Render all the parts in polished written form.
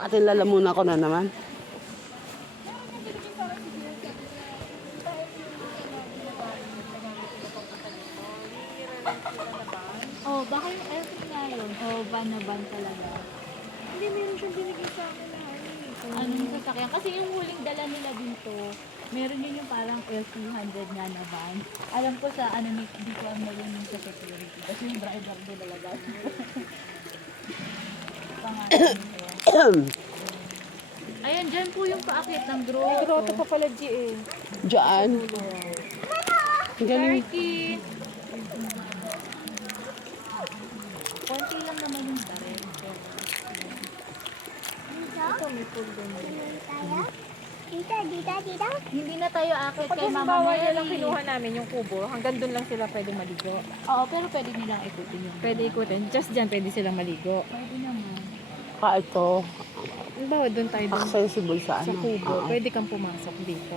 Atin lalamunan ko na naman. Oh, baka yung aircon nga yun. Oh, van na van talaga. Hindi, meron siyang binigay sa akin na Anong sasakyan? Kasi yung huling dala nila dito, meron yun yung parang L300 nga na van. Alam ko sa ano, dito ang meron yung sa security. Kasi yung driver doon talaga. Pangalan ko. Ayan, dyan po yung paakit ng grotto. May grotto pa pala, G eh. Diyan. Ang galing. Turkey! Konti lang naman yung baril. Ito, may pool doon. Hindi na tayo akit Pag kay Mama halimbawa Mary. niya lang kinuha namin yung kubo, hanggang doon lang sila pwede maligo. Oo, pero pwede nilang ikutin yung Pwede ikutin. Just dyan pwede silang maligo. Pwede naman. Ito, Halimbawa doon tayo doon accessible sa sa ano. kubo. Oo. Pwede kang pumasok dito.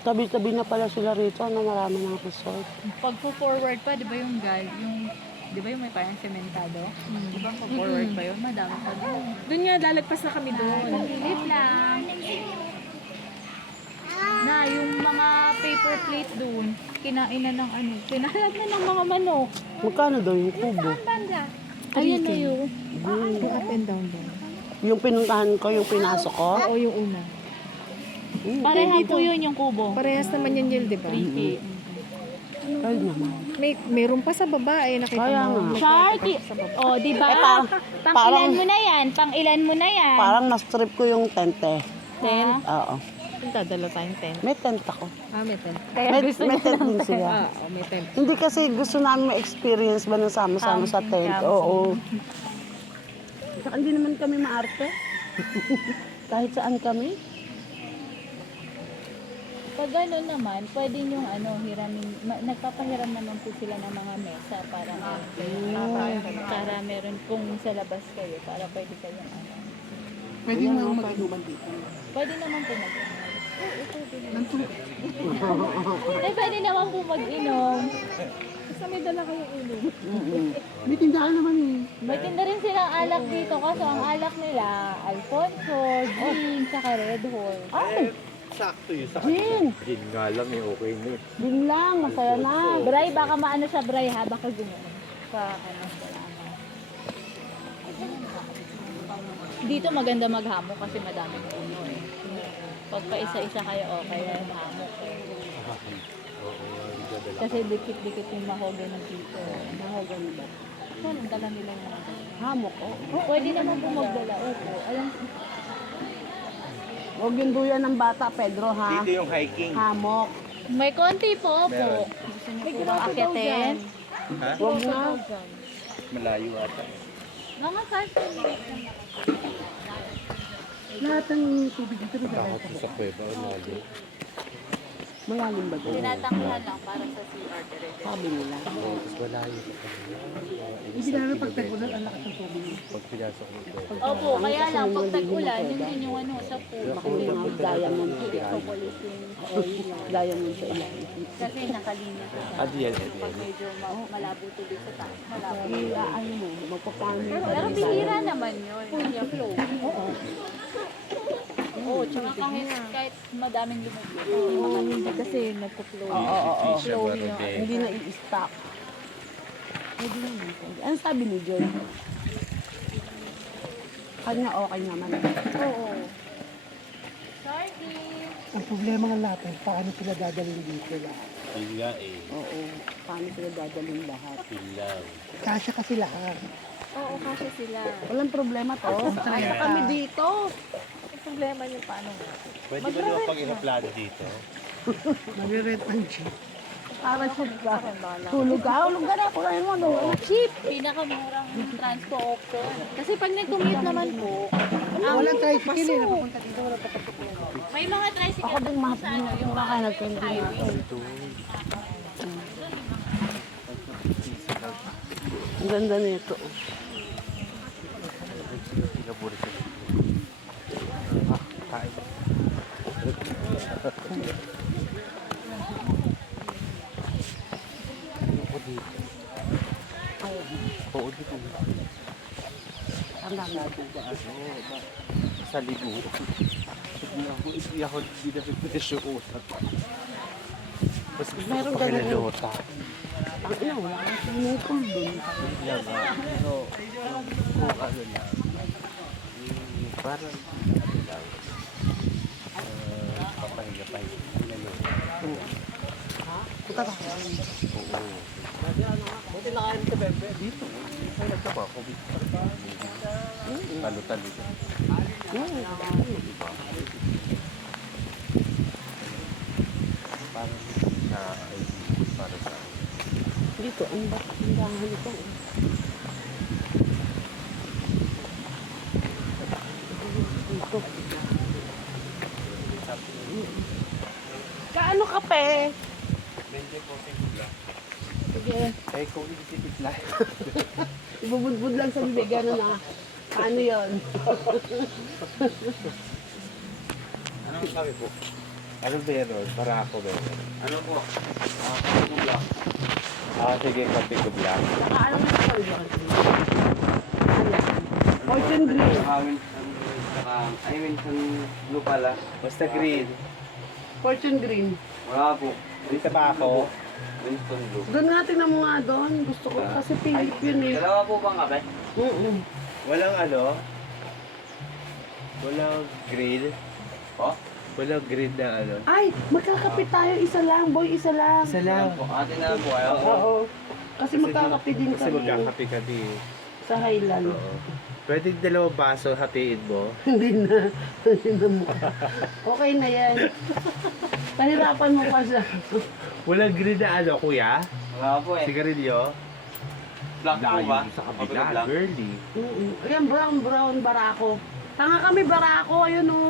Tabi-tabi na pala sila rito, ano, marami ng resort. Pag forward pa, di ba yung di ba yung may parang sementado? Di ba pag forward pa yun, madami pa doon. Doon nga, lalagpas na kami doon. Pagilip lang. Na, yung mga paper plate doon, kinain na ng ano, pinahalag na ng mga manok. Magkano daw yung kubo? Ayan na yun. Yung up and down doon. Yung pinuntahan ko, yung pinasok ko. Oo, yung una. Pareha po yun yung kubo. Parehas naman yan yun, di ba? Ay naman. Meron pa sa baba eh, nakita Kaya mo. nga. Sharky! O, di ba? Pang parang- ilan mo na yan? Pang ilan mo na yan? Parang na-strip ko yung tent eh. Tent? Oo. Dadala tayong tent. May tent ako. Ah, may tent. Kaya gusto May niya tent ng din sila. May tent. Hindi kasi gusto namin ma-experience ba ng sama-sama sa Camping, tent. camping. Oo. Saka hindi naman kami maarte. Kahit saan kami. Pag gano'n naman, pwede yung ano, hiramin, nagpapahiram naman po sila ng mga mesa para para meron kung sa labas kayo, para pwede kayong ano. Pwede mo mag-inuman dito. Pwede naman po mag-inom. Eh, pwede naman po mag-inom. Basta may dala kayong ulo. May tindahan naman eh. May tinda rin silang alak dito kaso ang alak nila, Alfonso, Gin, saka Red Horse. Ay, Sakto yun sa Gin. Gin nga lang eh, okay na eh. Din lang, masaya na. Bray, baka maano sa Bray ha, baka gano'n. Sa ano, dito maganda maghamok kasi madaming puno eh. Pag pa isa-isa kayo, okay na yung hamok eh. Kasi dikit-dikit yung mahogany dito. Mahogany ba? So, ang dala nila yung Hamok, oh. pwede naman po magdala. Opo. Alam, Huwag yung duyan ng bata, Pedro, ha? Dito yung hiking. Hamok. may konti po po. Meron. Gusto niyo po bang akitin? Ha? Huwag na. Malayo ata. Mga 5 minutes lang. Lahat ng tubig dito rin Takot ko sa kuweba, malayo. malalim ba doon? Tinatangkihan lang para sa CR direct. Sabi nila. Oo, tapos malayo sa kanila. Hindi namin pag tagulan, ang lakas ng tubig. Pag pinasok mo ito. Opo, kaya lang pag tag-ulan, yun din yung ano sa pool. Baka may mga diamond. Diamond sa ilalim. Kasi nakalinya ko siya. Adi yan, Pag medyo malabo tubig sa taas, malabo. Ano mo, magpapano. Pero bihira naman yun. Hindi yung flow. Oo, tsaka kahit madaming lumabas. Hindi kasi nagpo-flow. Oo. Flow yun. Hindi na i-stop. Pwede naman. Ano sabi ni Joy? Kanya okay naman. Oo. Sorry. Ang problema ng lahat, paano sila dadalhin dito lahat? Yun nga eh. Oo, paano sila dadalhin lahat? Yun lang. Kasya kasi lahat. Oo, kasi sila. Walang problema to. Kaya kami dito. Ang problema niyo paano nga? Pwede ba naman pag inaplano dito? Nag-rent ang jeep. Para siya ka. Tulog ka na. Kulayin mo. Cheap. Pinakamurang transpo option. Kasi pag nag-commute naman po, Walang tricycle eh. may mga tricycle Ako din sa ano, yung makahanap ko yung highway. Ang ganda nito. Pinaburi sila. Kain. Ako dito. Oo, dito. Ang dami. Sa libo. Hindi ako dinapit yung usap. Mas gusto Meron ko pa ganun. kinalota. Ang ina, wala kang swimming pool dun. Yan nga. Pero, kung ano lang. Parang, ano lang. Papahiga-pahiga. Punta ba? Oo. Buti nakain ka, Bebe. Dito. Ay, nagtapa ako. Talo-talo. Diba? Parang sa para sa Dito, ang dahan ito. Dito. Kaano kape? Bende po sa bigla. Sige, Eh, kung hindi si bigla. ibubudbud lang sa bibig, gano'n na. Paano yun? Anong sabi po? Ano meron? Para ako meron. Ano po? Sige, kape ko black. Nakaano na ako yun? Fortune green. I mean, blue pala. Basta green. Fortune green. Wala po. Dito pa ako. Winston blue. Doon nga, tingnan mo nga doon. Gusto ko kasi Philip yun eh. Dalawa po bang kape? Walang ano? Walang grill. Po? Walang grill na ano. Ay, magkakape tayo. Isa lang, boy. Isa lang. Isa lang. Po, atin na po kayo. Oo. Kasi magkakape din Kasi kami magkakape kami. sa Highland. Oo. Pwede dalawang baso hatiin mo. Hindi na. Hindi na mo. Okay na yan. Pahirapan mo pa siya. Walang grill na ano, kuya? Wala po eh. Sigarilyo? Black po ba? Sa Kape kabila, black. girly. Ayan, brown, barako. Tanga kami, barako. Ayun o.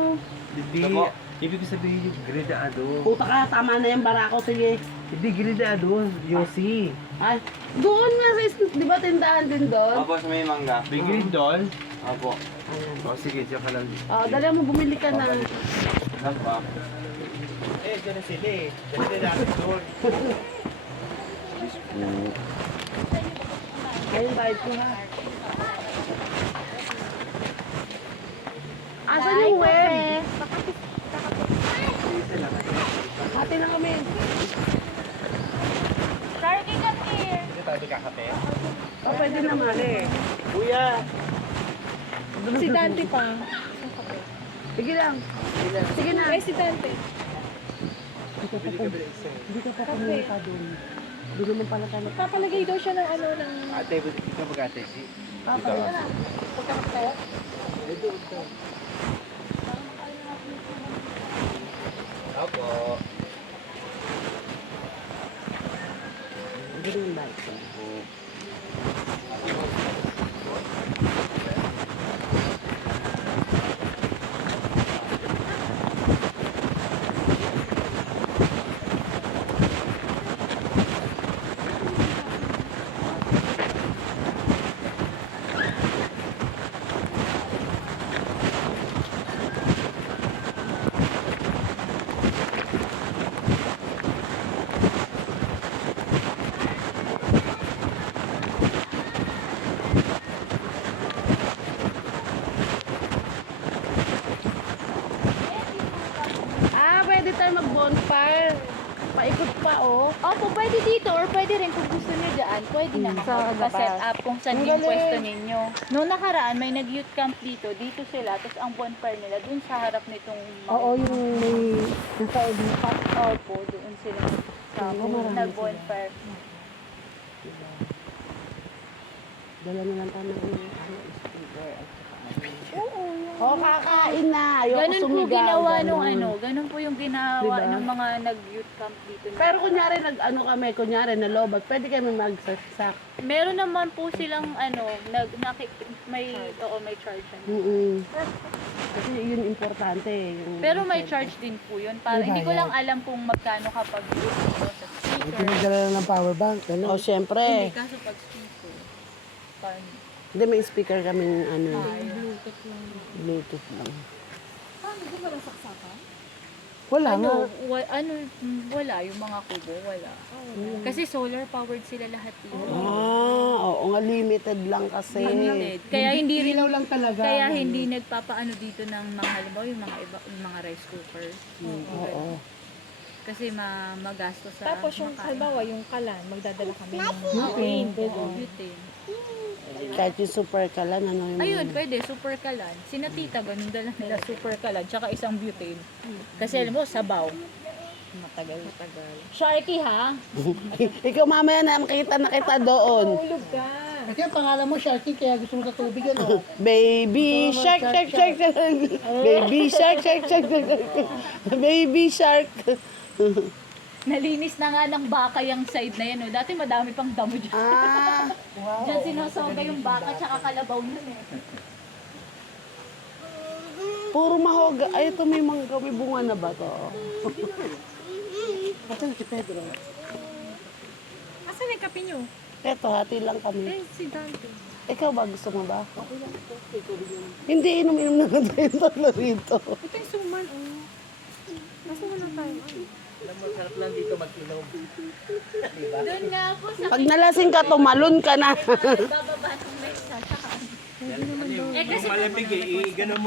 Hindi. Ako. Ibig sabihin yung grill na ano. Puta ka, tama na yung barako. Sige. Hindi grill na ano, Yossi. Ay, doon nga sa, di ba tindahan din doon? Opo, sa may mangga. May grill doon? Opo. O sige, diyan ka lang. Oo, dali mo, bumili ka na. Black pa. Eh, dyan na sila eh. Dyan na natin doon. Ayun, bayad ko ha. Asan yung web? Hati na kami. Sharky, come here. Hindi tayo kakape. Oh, pwede naman eh. Kuya! Si Dante pa. Sige lang. Sige na. Eh, si Dante. Hindi ka pa pumunta doon. Hindi naman pala tayo. Papalagay daw siya ng ano, ng... Ate, buti ka mag-ate. Papalagay na. Pagkakas tayo. Opo. Green light. Pwede tayo mag-bonfire. Paikot pa, oh. Opo, pwede dito or pwede rin kung gusto niyo dyan. Pwede naman sa set labas. up kung saan Ang yung galing. pwesto ninyo. Noong nakaraan, may nag-youth camp dito. Dito sila. Tapos ang bonfire nila, dun sa harap nitong... Oo, yung may... Nasa ulipa. Opo, doon sila sa Oo, marami nag-bonfire. Dala na lang tayo ng speaker. Oo, kakain na. Ayoko Ganun po sumigaw, ginawa ganun. nung ano, ganun po yung ginawa Diba? ng mga nag-youth camp dito. Pero kunyari, kunyari na lobag, pwede kami magsaksak. Meron naman po silang ano, may charge yan. Kasi yun importante. Yung Pero may charge din po yun. Para, hindi ko lang alam kung magkano kapag sa speaker. na ng power bank. Oh, Hindi, syempre. kaso pag speaker. Paano? Hindi, may speaker kaming Bluetooth lang. Wala nga. Wala, yung mga kubo, wala. Kasi solar powered sila lahat yun. Oo nga, limited lang kasi. Limited. Kaya hindi rin Ilaw lang talaga. kaya hindi nagpapaano dito ng mga halimbawa yung mga rice cooker. Oo. Kasi magastos sa Tapos yung makain. halimbawa, yung kalan, magdadala kami ng Butane. Butane. Kahit yung super kalan, ano yung... Ayun, pwede, super kalan. Sina tita, ganun dala nila, super kalan, tsaka isang butane. Kasi alam mo, sabaw. Matagal. Sharky ha? Ikaw mamaya na makita na kita doon. Tulog ka. Kasi ang pangalan mo, Sharky, kaya gusto mo sa tubig, ano? Baby shark, shark, shark, shark. Baby shark, shark, shark, shark. Baby shark. Nalinis na nga ng baka yung side na yan. Oh. Dati madami pang damo dyan. Diyan sinasoga yung baka tsaka kalabaw nun eh. Puro mahoga. Ay, ito may mangga, may bunga na ba to? Asan si Pedro? Asan yung kape nyo? Eto, hati lang kami. Eh, si Dante. Ikaw ba, gusto mo ba? Hindi, inom-inom na lang tayo tatlo rito. Ito yung suman, oh. Nasa wala tayo. Doon nga po sa Pag nalasing ka, tumalon ka na. bababa ng mesa. Eh kasi Malamig eh, ganun